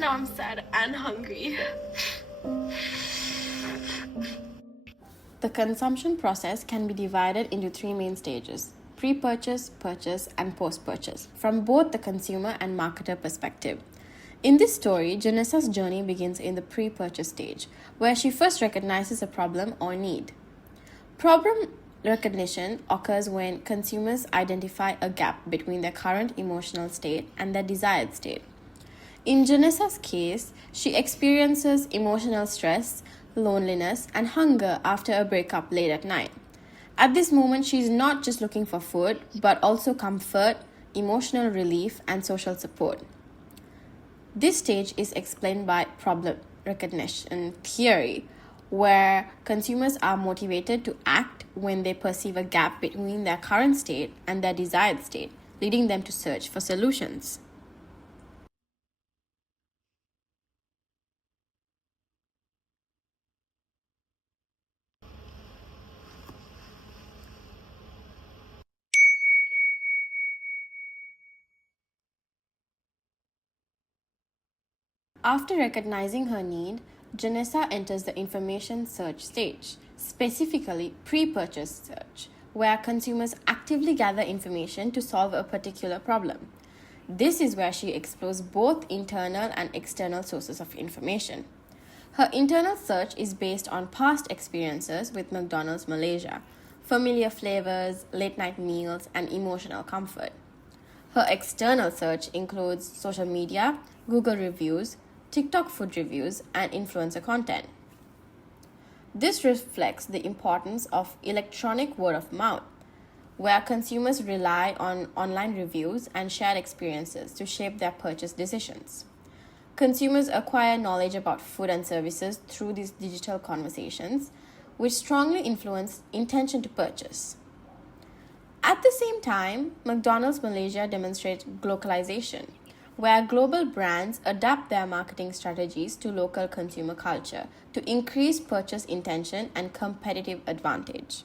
Now I'm sad and hungry. The consumption process can be divided into three main stages: pre-purchase, purchase, and post-purchase, from both the consumer and marketer perspective. In this story, Janessa's journey begins in the pre-purchase stage, where she first recognizes a problem or need. Problem recognition occurs when consumers identify a gap between their current emotional state and their desired state. In Janessa's case, she experiences emotional stress, loneliness, and hunger after a breakup late at night. At this moment, she is not just looking for food, but also comfort, emotional relief, and social support. This stage is explained by problem recognition theory, where consumers are motivated to act when they perceive a gap between their current state and their desired state, leading them to search for solutions. After recognizing her need, Janessa enters the information search stage, specifically pre-purchase search, where consumers actively gather information to solve a particular problem. This is where she explores both internal and external sources of information. Her internal search is based on past experiences with McDonald's Malaysia, familiar flavors, late night meals, and emotional comfort. Her external search includes social media, Google reviews, TikTok food reviews, and influencer content. This reflects the importance of electronic word of mouth, where consumers rely on online reviews and shared experiences to shape their purchase decisions. Consumers acquire knowledge about food and services through these digital conversations, which strongly influence intention to purchase. At the same time, McDonald's Malaysia demonstrates globalization, where global brands adapt their marketing strategies to local consumer culture to increase purchase intention and competitive advantage.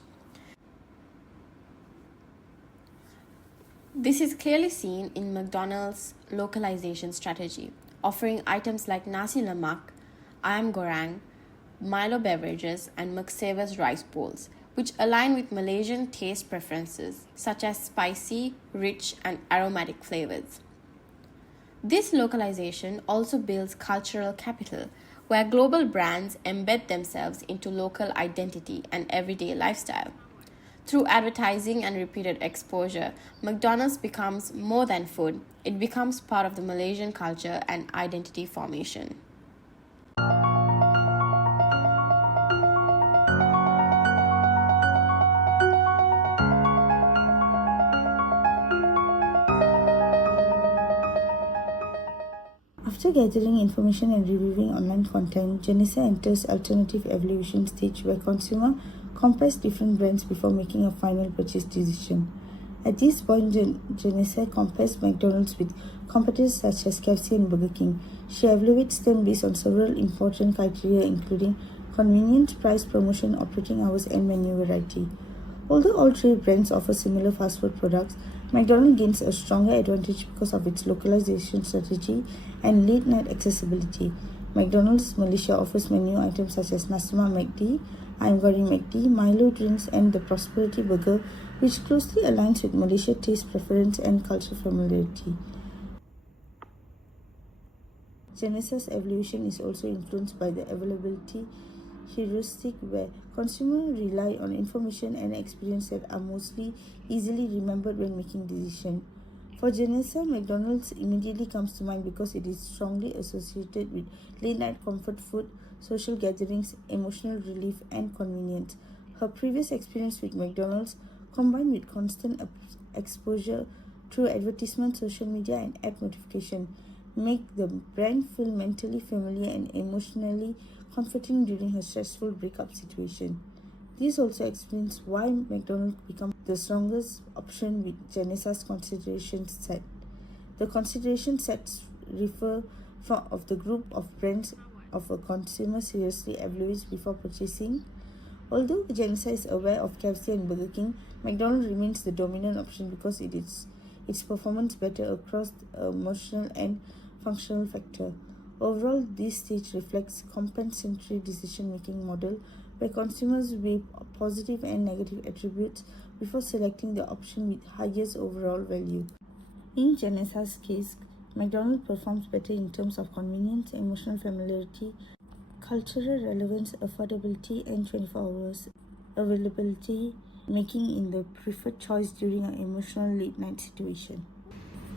This is clearly seen in McDonald's localization strategy, offering items like nasi lemak, ayam goreng, Milo beverages, and McSaver's rice bowls, which align with Malaysian taste preferences such as spicy, rich, and aromatic flavors. This localization also builds cultural capital, where global brands embed themselves into local identity and everyday lifestyle. Through advertising and repeated exposure, McDonald's becomes more than food, it becomes part of the Malaysian culture and identity formation. After gathering information and reviewing online content, Janessa enters alternative evaluation stage where consumer compares different brands before making a final purchase decision. At this point, Janessa compares McDonald's with competitors such as KFC and Burger King. She evaluates them based on several important criteria including convenience, price, promotion, operating hours, and menu variety. Although all three brands offer similar fast food products, McDonald's gains a stronger advantage because of its localization strategy and late-night accessibility. McDonald's Malaysia offers menu items such as Nasi Lemak McD, Ayam Goreng McD, Milo drinks, and the Prosperity Burger, which closely aligns with Malaysia taste preference and cultural familiarity. Janessa's evolution is also influenced by the availability heuristic, where consumers rely on information and experience that are mostly easily remembered when making decisions. For Janessa, McDonald's immediately comes to mind because it is strongly associated with late-night comfort food, social gatherings, emotional relief, and convenience. Her previous experience with McDonald's, combined with constant exposure through advertisement, social media, and app notification, make the brand feel mentally familiar and emotionally comforting during her stressful breakup situation. This also explains why McDonald's becomes the strongest option with Janessa's consideration set. The consideration sets refer of the group of brands of a consumer seriously evaluates before purchasing. Although Janessa is aware of KFC and Burger King, McDonald's remains the dominant option because its performance better across emotional and functional factor. Overall, this stage reflects compensatory decision-making model where consumers weigh positive and negative attributes before selecting the option with highest overall value. In Janessa's case, McDonald's performs better in terms of convenience, emotional familiarity, cultural relevance, affordability, and 24 hours availability, making it the preferred choice during an emotional late night situation.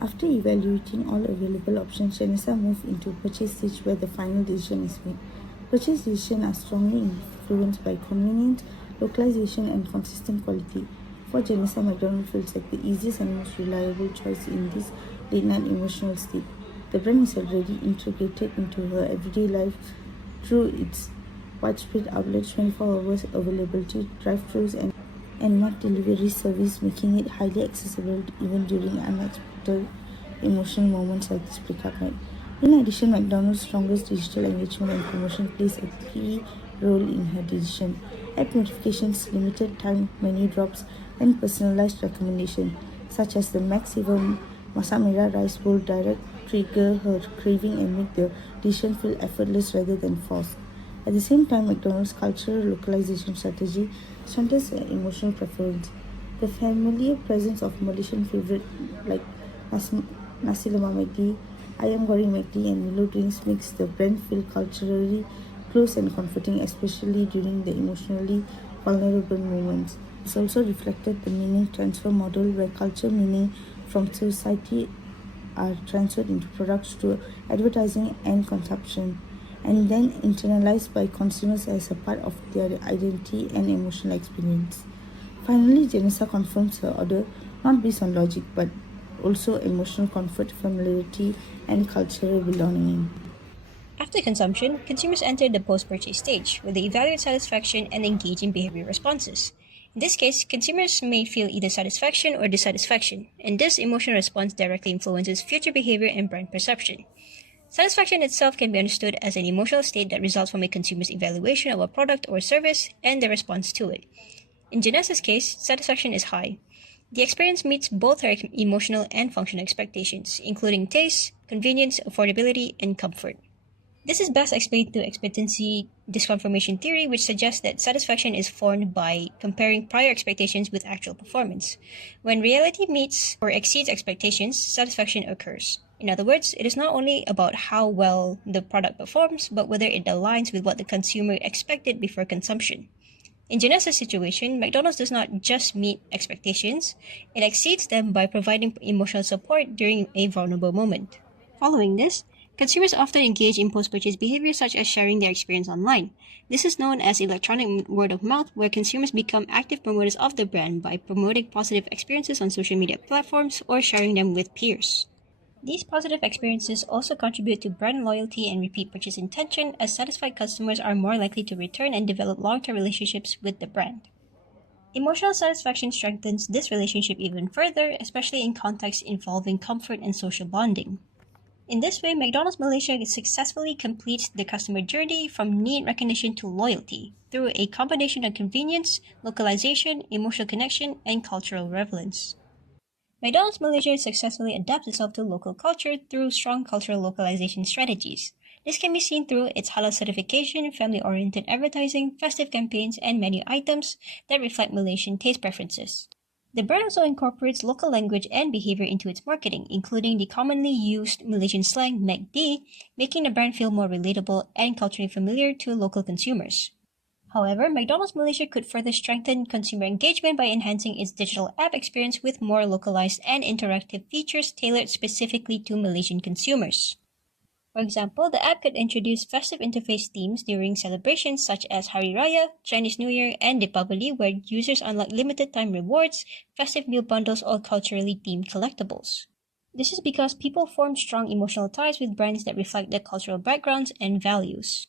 After evaluating all available options, Janessa moved into purchase stage where the final decision is made. Purchase decisions are strongly influenced by convenience, localization, and consistent quality. For Janessa, McDonald's feels like the easiest and most reliable choice in this late night emotional state. The brand is already integrated into her everyday life through its widespread outlets, 24 hours availability, drive-thrus, and Mac delivery service, making it highly accessible even during unexpected emotional moments like this breakup night. In addition, McDonald's strongest digital engagement and promotion plays a key role in her decision. App notifications, limited time menu drops, and personalized recommendations such as the Mac Saver Masamera rice bowl direct trigger her craving and make the decision feel effortless rather than forced. At the same time, McDonald's cultural localization strategy strengthens her emotional preference. The familiar presence of Malaysian favorites like nasi lemak McD, ayam goreng McD, and Milo drinks makes the brand feel culturally close and comforting, especially during the emotionally vulnerable moments. It's also reflected the meaning transfer model where culture meaning from society are transferred into products through advertising and consumption, and then internalized by consumers as a part of their identity and emotional experience. Finally, Janessa confirms her order not based on logic but also emotional comfort, familiarity, and cultural belonging. After consumption, consumers enter the post-purchase stage, where they evaluate satisfaction and engage in behavior responses. In this case, consumers may feel either satisfaction or dissatisfaction, and this emotional response directly influences future behavior and brand perception. Satisfaction itself can be understood as an emotional state that results from a consumer's evaluation of a product or service and their response to it. In Janessa's case, satisfaction is high. The experience meets both her emotional and functional expectations, including taste, convenience, affordability, and comfort. This is best explained through expectancy disconfirmation theory, which suggests that satisfaction is formed by comparing prior expectations with actual performance. When reality meets or exceeds expectations, satisfaction occurs. In other words, it is not only about how well the product performs, but whether it aligns with what the consumer expected before consumption. In Janessa's situation, McDonald's does not just meet expectations, it exceeds them by providing emotional support during a vulnerable moment. Following this, consumers often engage in post-purchase behavior such as sharing their experience online. This is known as electronic word of mouth, where consumers become active promoters of the brand by promoting positive experiences on social media platforms or sharing them with peers. These positive experiences also contribute to brand loyalty and repeat purchase intention, as satisfied customers are more likely to return and develop long-term relationships with the brand. Emotional satisfaction strengthens this relationship even further, especially in contexts involving comfort and social bonding. In this way, McDonald's Malaysia successfully completes the customer journey from need recognition to loyalty through a combination of convenience, localization, emotional connection, and cultural relevance. McDonald's Malaysia successfully adapts itself to local culture through strong cultural localization strategies. This can be seen through its halal certification, family-oriented advertising, festive campaigns, and menu items that reflect Malaysian taste preferences. The brand also incorporates local language and behavior into its marketing, including the commonly used Malaysian slang McD, making the brand feel more relatable and culturally familiar to local consumers. However, McDonald's Malaysia could further strengthen consumer engagement by enhancing its digital app experience with more localized and interactive features tailored specifically to Malaysian consumers. For example, the app could introduce festive interface themes during celebrations such as Hari Raya, Chinese New Year, and Deepavali, where users unlock limited-time rewards, festive meal bundles, or culturally themed collectibles. This is because people form strong emotional ties with brands that reflect their cultural backgrounds and values.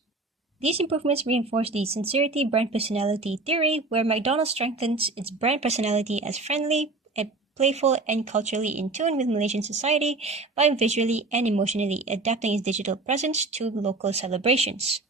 These improvements reinforce the sincerity brand personality theory, where McDonald's strengthens its brand personality as friendly, playful, and culturally in tune with Malaysian society by visually and emotionally adapting its digital presence to local celebrations.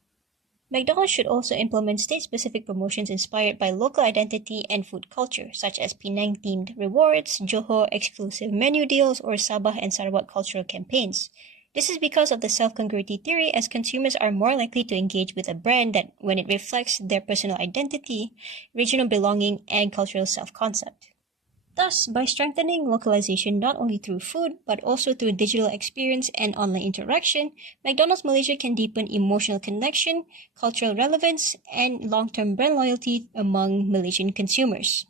McDonald's should also implement state-specific promotions inspired by local identity and food culture, such as Penang-themed rewards, Johor exclusive menu deals, or Sabah and Sarawak cultural campaigns. This is because of the self-congruity theory, as consumers are more likely to engage with a brand that when it reflects their personal identity, regional belonging, and cultural self-concept. Thus, by strengthening localization not only through food, but also through digital experience and online interaction, McDonald's Malaysia can deepen emotional connection, cultural relevance, and long-term brand loyalty among Malaysian consumers.